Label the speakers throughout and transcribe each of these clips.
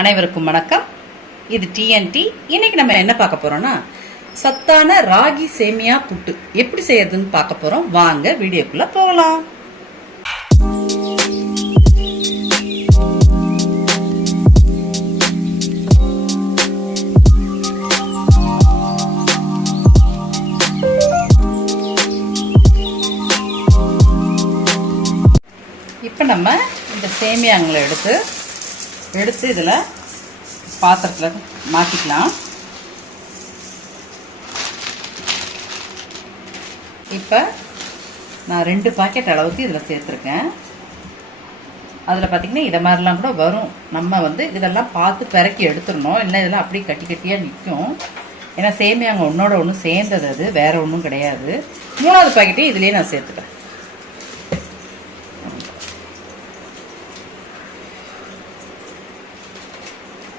Speaker 1: அனைவருக்கும் வணக்கம். இது டிஎன்டி இன்னைக்கு நம்ம என்ன பார்க்க போறோம்னா சத்தான ராகி சேமியா புட்டு. எப்படி செய்யறதுன்னு பார்க்க போறோம். வாங்க வீடியோக்குள்ள போகலாம். இப்போ நம்ம இந்த சேமியாங்களை எடுத்து எடுத்து இதில் பாத்திரத்தில் மாற்றிக்கலாம் இப்போ நான் ரெண்டு பாக்கெட் அளவுக்கு இதில் சேர்த்துருக்கேன். அதில் பார்த்தீங்கன்னா இதை மாதிரிலாம் கூட வரும். நம்ம வந்து இதெல்லாம் பார்த்து பிறக்கி எடுத்துடணும். இல்லை இதெல்லாம் அப்படியே கட்டி கட்டியாக நிற்கும். ஏன்னா சேமியாங்க ஒன்றோட ஒன்று சேர்ந்தது அது வேறு ஒன்றும் கிடையாது. மூணாவது பாக்கெட்டையும் இதுலேயே நான் சேர்த்துக்கிறேன்.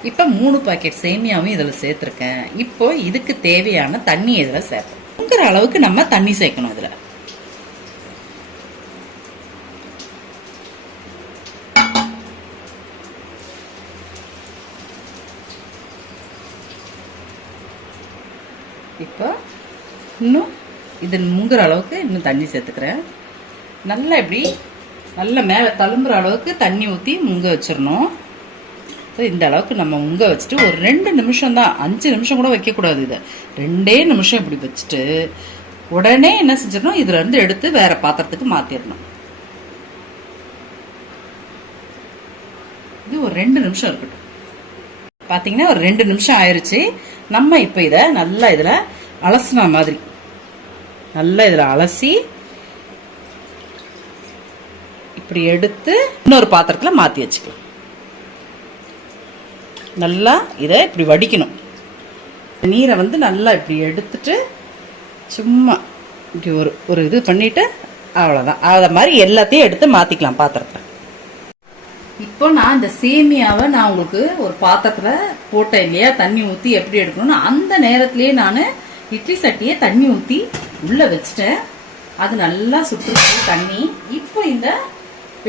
Speaker 1: இப்போ மூணு பாக்கெட் சேமியாவும் இதில் சேர்த்துருக்கேன். இப்போ இதுக்கு தேவையான தண்ணி இதில் சேர்ப்போம். இருக்கிற அளவுக்கு நம்ம தண்ணி சேர்க்கணும் இதில். இப்போ இன்னும் இது முங்குற அளவுக்கு இன்னும் தண்ணி சேர்த்துக்கிறேன். நல்லா இப்படி நல்லா மேலே தழும்புற அளவுக்கு தண்ணி ஊற்றி முங்க வச்சிடணும். ஸோ இந்த அளவுக்கு நம்ம முங்க வச்சுட்டு ஒரு ரெண்டு நிமிஷம் தான் அஞ்சு நிமிஷம் கூட வைக்கக்கூடாது இதை. ரெண்டே நிமிஷம் இப்படி வச்சுட்டு உடனே என்ன செஞ்சிடணும்? இதுல இருந்து எடுத்து வேற பாத்திரத்துக்கு மாத்திடணும். இது ஒரு ரெண்டு நிமிஷம் இருக்கட்டும். பார்த்தீங்கன்னா ஒரு ரெண்டு நிமிஷம் ஆயிருச்சு. நம்ம இப்போ இதை நல்லா இதில் அலசின மாதிரி நல்லா இதில் அலசி இப்படி எடுத்து இன்னொரு பாத்திரத்தில் மாற்றி வச்சுக்கலாம். நல்லா இதை இப்படி வடிக்கணும். நீரை வந்து நல்லா இப்படி எடுத்துட்டு சும்மா இப்படி ஒரு ஒரு இது பண்ணிட்டு அவ்வளோதான் அதை மாதிரி எல்லாத்தையும் எடுத்து மாற்றிக்கலாம் பாத்திரத்தில். இப்போ நான் இந்த சேமியாவை நான் உங்களுக்கு ஒரு பாத்திரத்தில் போட்டேன் இல்லையா? தண்ணி ஊற்றி எப்படி எடுக்கணும்னு அந்த நேரத்துலேயே நான் இட்லி சட்டியை தண்ணி ஊற்றி உள்ளே வச்சுட்டேன். அது நல்லா சுற்றுச்சு தண்ணி. இப்போ இந்த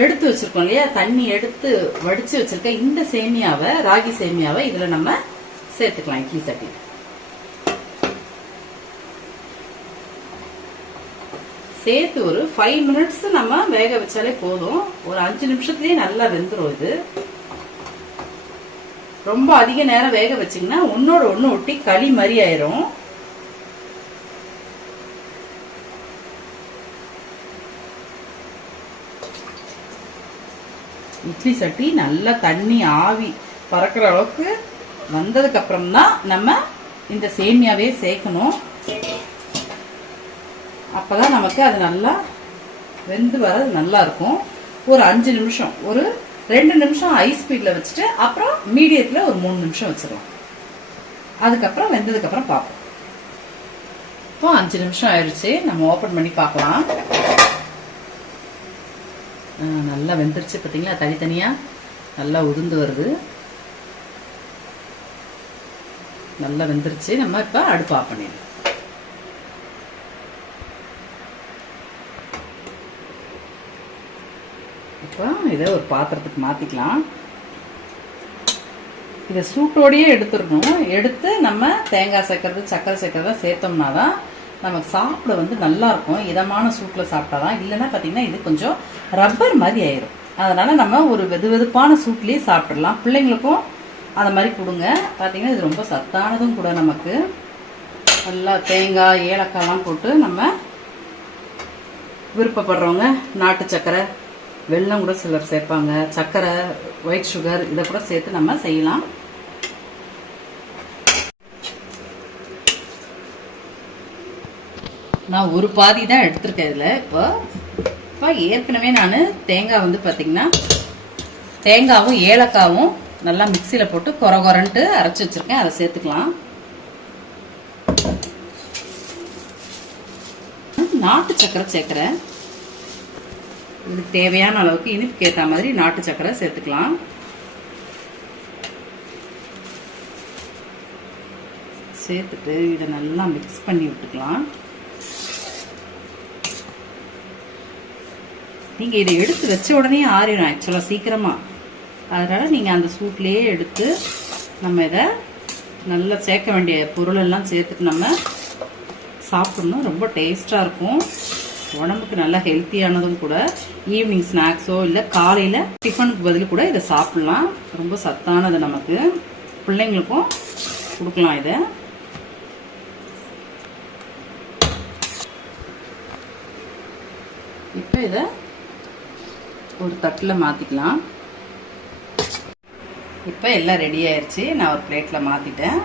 Speaker 1: எடுத்து வச்சிருக்கோம் இல்லையா? தண்ணி எடுத்து வடிச்சு வச்சிருக்க இந்த சேமியாவை ராகி சேமியாவை இதுல நம்ம சேர்த்துக்கலாம் இட்லி சட்டி. சேர்த்து ஒரு ஃபைவ் மினிட்ஸ் நம்ம வேக வச்சாலே போதும். ஒரு அஞ்சு நிமிஷத்துலயே நல்லா வெந்துடும் இது. ரொம்ப அதிக நேரம் வேக வச்சீங்கன்னா ஒன்னோட ஒன்று ஒட்டி களி மாதிரி ஆயிரும். இட்லி சட்டி நல்லா தண்ணி ஆவி பறக்கிற அளவுக்கு வந்ததுக்கு அப்புறம் தான் நம்ம இந்த சேமியாவே சேர்க்கணும். அப்பதான் நமக்கு அது நல்லா வெந்து வர நல்லா இருக்கும். ஒரு அஞ்சு நிமிஷம் ஒரு ரெண்டு நிமிஷம் ஹை ஸ்பீட்ல வச்சுட்டு அப்புறம் மீடியத்துல ஒரு மூணு நிமிஷம் வச்சிடலாம் அதுக்கப்புறம் வெந்ததுக்கு அப்புறம் பார்ப்போம். இப்போ அஞ்சு நிமிஷம் ஆயிடுச்சு நம்ம ஓபன் பண்ணி பார்க்கலாம். நல்லா வெந்துருச்சு பார்த்தீங்களா தனித்தனியா? நல்லா உதிர்ந்து வருது. நல்லா வெந்துருச்சு. நம்ம இப்போ அடுப்பு ஆஃப் பண்ணிடலாம். இப்போ இதை ஒரு பாத்திரத்துக்கு மாற்றிக்கலாம் இதை சூட்டோடையே எடுத்துடணும். எடுத்து நம்ம தேங்காய் சேர்க்கறது சக்கரை சேர்க்கறத சேர்த்தோம்னா தான் நமக்கு சாப்பிட வந்து நல்லாயிருக்கும். இதமான சூட்டில் சாப்பிட்டாதான். இல்லைன்னா பார்த்தீங்கன்னா இது கொஞ்சம் ரப்பர் மாதிரி ஆயிரும். அதனால் நம்ம ஒரு வெது வெதுப்பான சூட்லேயே சாப்பிடலாம். பிள்ளைங்களுக்கும் அதை மாதிரி கொடுங்க. பார்த்தீங்கன்னா இது ரொம்ப சத்தானதும் கூட நமக்கு. நல்லா தேங்காய் ஏலக்காய்லாம் போட்டு நம்ம விருப்பப்படுறவங்க நாட்டு சக்கரை வெல்லம் கூட சிலர் சேர்ப்பாங்க. சர்க்கரை ஒயிட் சுகர் இதை கூட சேர்த்து நம்ம செய்யலாம். நான் ஒரு பாதி தான் எடுத்திருக்கேன் இதில். இப்போ இப்போ ஏற்கனவே நான் தேங்காய் வந்து பார்த்தீங்கன்னா தேங்காவும் ஏலக்காவும் நல்லா மிக்சியில் போட்டு கொர கொரன்ட்டு அரைச்சி வச்சிருக்கேன். அதை சேர்த்துக்கலாம். நாட்டு சக்கரை சேர்க்குறேன். இதுக்கு தேவையான அளவுக்கு இனிப்புக்கு ஏற்ற மாதிரி நாட்டு சக்கரை சேர்த்துக்கலாம். சேர்த்துட்டு இதை நல்லா மிக்ஸ் பண்ணி விட்டுக்கலாம். நீங்கள் இதை எடுத்து வச்ச உடனே ஆறிடும் ஆக்சுவலாக சீக்கிரமாக அதனால் நீங்கள் அந்த சூட்லேயே எடுத்து நம்ம இதை நல்லா சேர்க்க வேண்டிய பொருளெல்லாம் சேர்த்துட்டு நம்ம சாப்பிடணும். ரொம்ப டேஸ்ட்டாக இருக்கும். உடம்புக்கு நல்லா ஹெல்த்தியானதும் கூட. ஈவினிங் ஸ்நாக்ஸோ இல்லை காலையில் டிஃபனுக்கு பதில் கூட இதை சாப்பிட்லாம். ரொம்ப சத்தானது நமக்கு. பிள்ளைங்களுக்கும் கொடுக்கலாம் இதை. இப்போ இதை ஒரு தட்டில் மாற்றிக்கலாம் இப்போ எல்லாம் ரெடி ஆயிடுச்சு நான் ஒரு பிளேட்டில் மாற்றிட்டேன்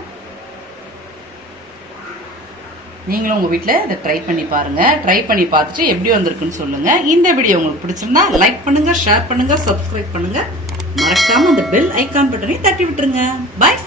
Speaker 1: நீங்களும் உங்கள் வீட்டில் இதை ட்ரை பண்ணி பாருங்கள் ட்ரை பண்ணி பார்த்துட்டு எப்படி வந்திருக்குன்னு சொல்லுங்கள் இந்த வீடியோ உங்களுக்கு பிடிச்சிருந்தா லைக் பண்ணுங்கள் ஷேர் பண்ணுங்கள் சப்ஸ்கிரைப் பண்ணுங்கள் மறக்காமல் அந்த பெல் ஐக்கான் பட்டனையும் தட்டி விட்டுருங்க. பாய்